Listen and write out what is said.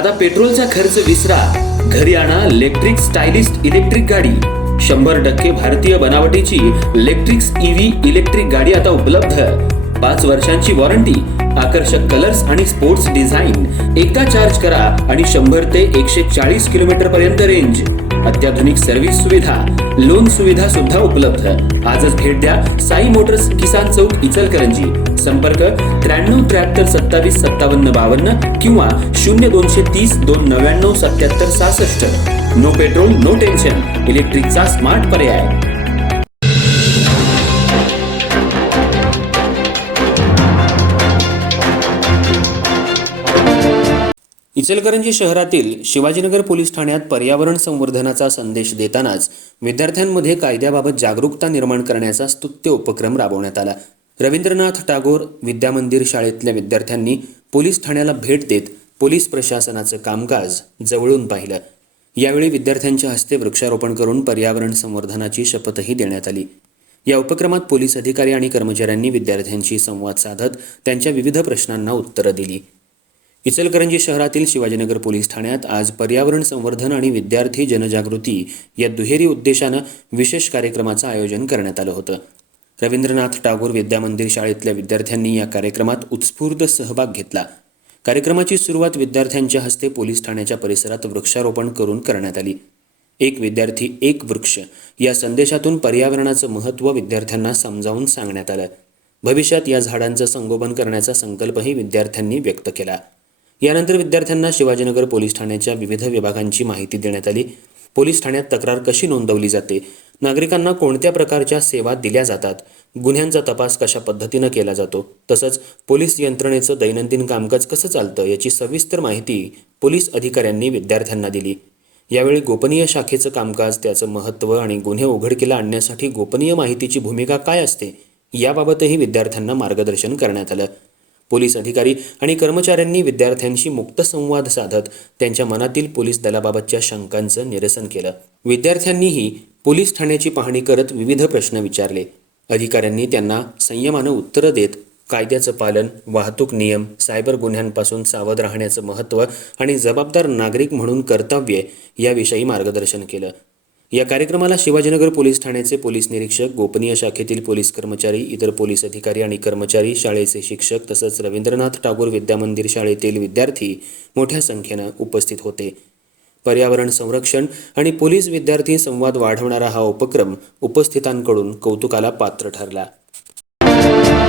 आता पेट्रोलचा खर्च विसरा, घरी आणा इलेक्ट्रिक स्टायलिस्ट इलेक्ट्रिक गाडी। 100% भारतीय बनावटीची इलेक्ट्रिक्स ईव्ही इलेक्ट्रिक गाडी आता उपलब्ध। 5 वर्षांची वॉरंटी, आकर्षक कलर्स आणि स्पोर्ट्स डिझाइन। एकदा चार्ज करा आणि 100 ते 140 किलोमीटर पर्यंत रेंज। अत्याधुनिक सर्व्हिस सुविधा, लोन सुविधा सुद्धा उपलब्ध। आजच भेट द्या साई मोटर्स, किसान चौक, इचलकरंजी। संपर्क 93 73 27 57 52 किंवा 0230 299 77 66। नो पेट्रोल नो टेन्शन, इलेक्ट्रिकचा स्मार्ट पर्याय। इचलकरंजी शहरातील शिवाजीनगर पोलीस ठाण्यात पर्यावरण संवर्धनाचा संदेश देतानाच विद्यार्थ्यांमध्ये कायद्याबाबत जागरूकता निर्माण करण्याचा स्तुत्य उपक्रम राबवण्यात आला। रवींद्रनाथ टागोर विद्यामंदिर शाळेतल्या विद्यार्थ्यांनी पोलीस ठाण्याला भेट देत पोलीस प्रशासनाचं कामकाज जवळून पाहिलं। यावेळी विद्यार्थ्यांच्या हस्ते वृक्षारोपण करून पर्यावरण संवर्धनाची शपथही देण्यात आली। या उपक्रमात पोलीस अधिकारी आणि कर्मचाऱ्यांनी विद्यार्थ्यांशी संवाद साधत त्यांच्या विविध प्रश्नांना उत्तरं दिली। इचलकरंजी शहरातील शिवाजीनगर पोलीस ठाण्यात आज पर्यावरण संवर्धन आणि विद्यार्थी जनजागृती या दुहेरी उद्देशानं विशेष कार्यक्रमाचं आयोजन करण्यात आलं होतं। रवींद्रनाथ टागोर विद्यामंदिर शाळेतल्या विद्यार्थ्यांनी या कार्यक्रमात उत्स्फूर्त सहभाग घेतला। कार्यक्रमाची सुरुवात विद्यार्थ्यांच्या हस्ते पोलीस ठाण्याच्या परिसरात वृक्षारोपण करून करण्यात आली। एक विद्यार्थी एक वृक्ष या संदेशातून पर्यावरणाचं महत्त्व विद्यार्थ्यांना समजावून सांगण्यात आलं। भविष्यात या झाडांचं संगोपन करण्याचा संकल्पही विद्यार्थ्यांनी व्यक्त केला। यानंतर विद्यार्थ्यांना शिवाजीनगर पोलीस ठाण्याच्या विविध विभागांची माहिती देण्यात आली। पोलीस ठाण्यात तक्रार कशी नोंदवली जाते, नागरिकांना कोणत्या प्रकारच्या सेवा दिल्या जातात, गुन्ह्यांचा तपास कशा पद्धतीनं केला जातो, तसंच पोलीस यंत्रणेचं दैनंदिन कामकाज कसं चालतं याची सविस्तर माहिती पोलीस अधिकाऱ्यांनी विद्यार्थ्यांना दिली। यावेळी गोपनीय शाखेचं कामकाज, त्याचं महत्त्व आणि गुन्हे उघडकीला आणण्यासाठी गोपनीय माहितीची भूमिका काय असते याबाबतही विद्यार्थ्यांना मार्गदर्शन करण्यात आलं। पोलीस अधिकारी आणि कर्मचाऱ्यांनी विद्यार्थ्यांशी मुक्त संवाद साधत त्यांच्या मनातील पोलीस दलाबाबतच्या शंकांचं निरसन केलं। विद्यार्थ्यांनीही पोलीस ठाण्याची पाहणी करत विविध प्रश्न विचारले। अधिकाऱ्यांनी त्यांना संयमानं उत्तरं देत कायद्याचं पालन, वाहतूक नियम, सायबर गुन्ह्यांपासून सावध राहण्याचं महत्त्व आणि जबाबदार नागरिक म्हणून कर्तव्ये याविषयी मार्गदर्शन केलं। या कार्यक्रमाला शिवाजीनगर पोलीस ठाण्याचे पोलीस निरीक्षक, गोपनीय शाखेतील पोलीस कर्मचारी, इतर पोलीस अधिकारी आणि कर्मचारी, शाळेचे शिक्षक तसंच रवींद्रनाथ टागोर विद्यामंदिर शाळेतील विद्यार्थी मोठ्या संख्येनं उपस्थित होते। पर्यावरण संरक्षण आणि पोलीस विद्यार्थी संवाद वाढवणारा हा उपक्रम उपस्थितांकडून कौतुकाला पात्र ठरला।